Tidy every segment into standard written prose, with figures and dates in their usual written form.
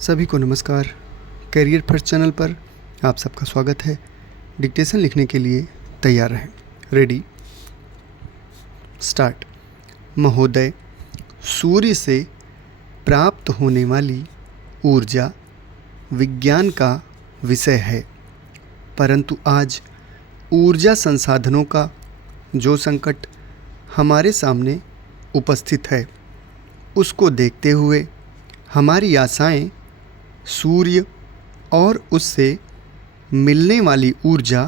सभी को नमस्कार। कैरियर फर्स्ट चैनल पर आप सबका स्वागत है। डिक्टेशन लिखने के लिए तैयार रहें। Ready, start. महोदय, सूर्य से प्राप्त होने वाली ऊर्जा विज्ञान का विषय है, परंतु आज ऊर्जा संसाधनों का जो संकट हमारे सामने उपस्थित है, उसको देखते हुए हमारी आशाएं सूर्य और उससे मिलने वाली ऊर्जा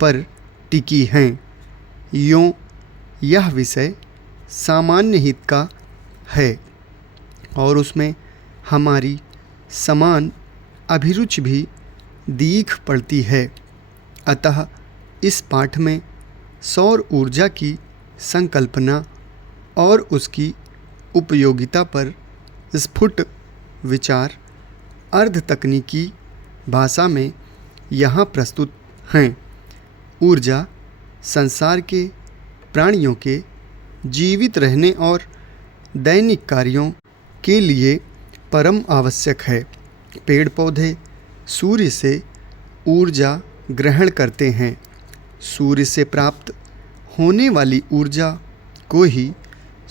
पर टिकी हैं। यूँ यह विषय सामान्य हित का है और उसमें हमारी समान अभिरुचि भी दीख पड़ती है। अतः इस पाठ में सौर ऊर्जा की संकल्पना और उसकी उपयोगिता पर स्फुट विचार अर्ध तकनीकी भाषा में यहाँ प्रस्तुत हैं। ऊर्जा संसार के प्राणियों के जीवित रहने और दैनिक कार्यों के लिए परम आवश्यक है। पेड़ पौधे सूर्य से ऊर्जा ग्रहण करते हैं। सूर्य से प्राप्त होने वाली ऊर्जा को ही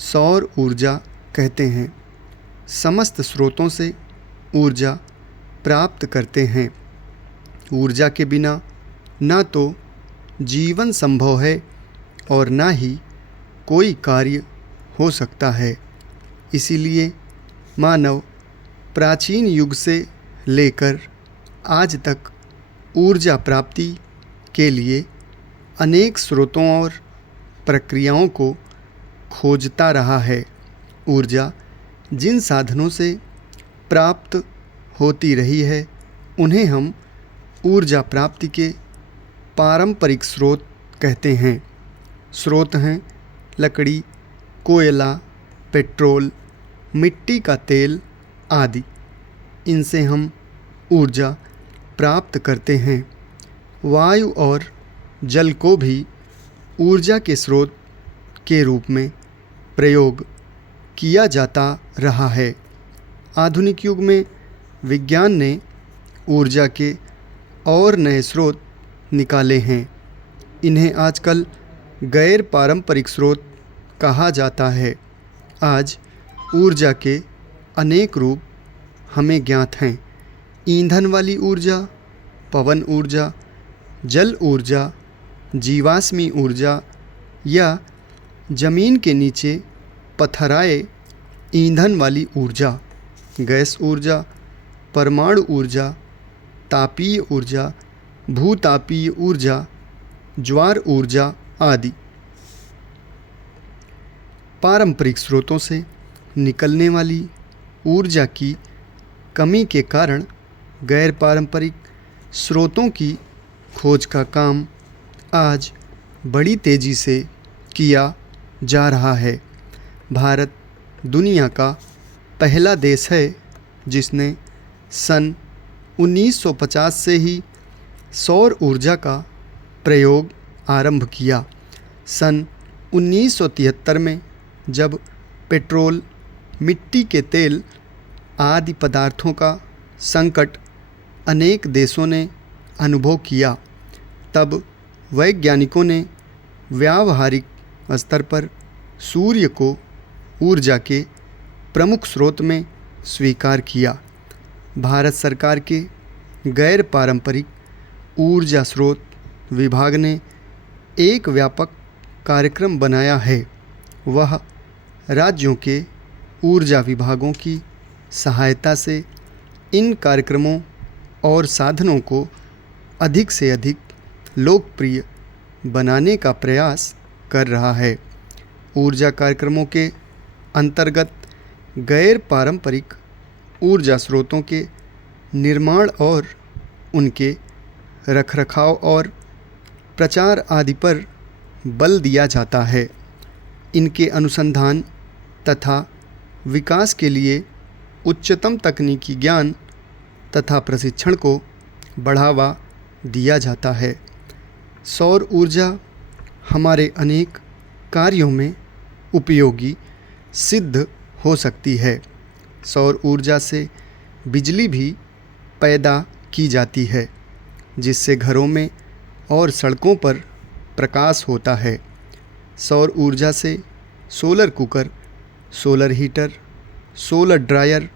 सौर ऊर्जा कहते हैं। समस्त स्रोतों से ऊर्जा प्राप्त करते हैं। ऊर्जा के बिना ना तो जीवन संभव है और ना ही कोई कार्य हो सकता है। इसीलिए मानव प्राचीन युग से लेकर आज तक ऊर्जा प्राप्ति के लिए अनेक स्रोतों और प्रक्रियाओं को खोजता रहा है। ऊर्जा जिन साधनों से प्राप्त होती रही है, उन्हें हम ऊर्जा प्राप्ति के पारंपरिक स्रोत कहते हैं। स्रोत हैं लकड़ी, कोयला, पेट्रोल, मिट्टी का तेल आदि। इनसे हम ऊर्जा प्राप्त करते हैं। वायु और जल को भी ऊर्जा के स्रोत के रूप में प्रयोग किया जाता रहा है। आधुनिक युग में विज्ञान ने ऊर्जा के और नए स्रोत निकाले हैं। इन्हें आजकल गैर पारंपरिक स्रोत कहा जाता है। आज ऊर्जा के अनेक रूप हमें ज्ञात हैं। ईंधन वाली ऊर्जा, पवन ऊर्जा, जल ऊर्जा, जीवाश्मी ऊर्जा या जमीन के नीचे पथराए ईंधन वाली ऊर्जा, गैस ऊर्जा, परमाणु ऊर्जा, तापीय ऊर्जा, भूतापीय ऊर्जा, ज्वार ऊर्जा आदि। पारंपरिक स्रोतों से निकलने वाली ऊर्जा की कमी के कारण गैर पारंपरिक स्रोतों की खोज का काम आज बड़ी तेज़ी से किया जा रहा है। भारत दुनिया का पहला देश है जिसने सन 1950 से ही सौर ऊर्जा का प्रयोग आरंभ किया। सन 1973 में जब पेट्रोल, मिट्टी के तेल आदि पदार्थों का संकट अनेक देशों ने अनुभव किया, तब वैज्ञानिकों ने व्यावहारिक स्तर पर सूर्य को ऊर्जा के प्रमुख स्रोत में स्वीकार किया। भारत सरकार के गैर पारंपरिक ऊर्जा स्रोत विभाग ने एक व्यापक कार्यक्रम बनाया है। वह राज्यों के ऊर्जा विभागों की सहायता से इन कार्यक्रमों और साधनों को अधिक से अधिक लोकप्रिय बनाने का प्रयास कर रहा है। ऊर्जा कार्यक्रमों के अंतर्गत गैर पारंपरिक ऊर्जा स्रोतों के निर्माण और उनके रखरखाव और प्रचार आदि पर बल दिया जाता है। इनके अनुसंधान तथा विकास के लिए उच्चतम तकनीकी ज्ञान तथा प्रशिक्षण को बढ़ावा दिया जाता है। सौर ऊर्जा हमारे अनेक कार्यों में उपयोगी सिद्ध हो सकती है। सौर ऊर्जा से बिजली भी पैदा की जाती है, जिससे घरों में और सड़कों पर प्रकाश होता है। सौर ऊर्जा से solar cooker, solar heater, solar dryer,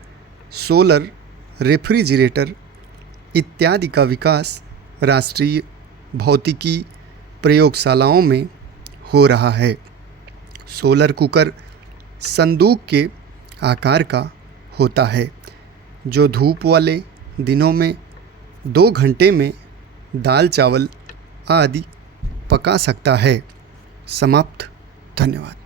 solar refrigerator इत्यादि का विकास राष्ट्रीय भौतिकी प्रयोगशालाओं में हो रहा है। सोलर कुकर संदूक के आकार का होता है, जो धूप वाले दिनों में 2 घंटे में दाल चावल आदि पका सकता है। समाप्त। धन्यवाद।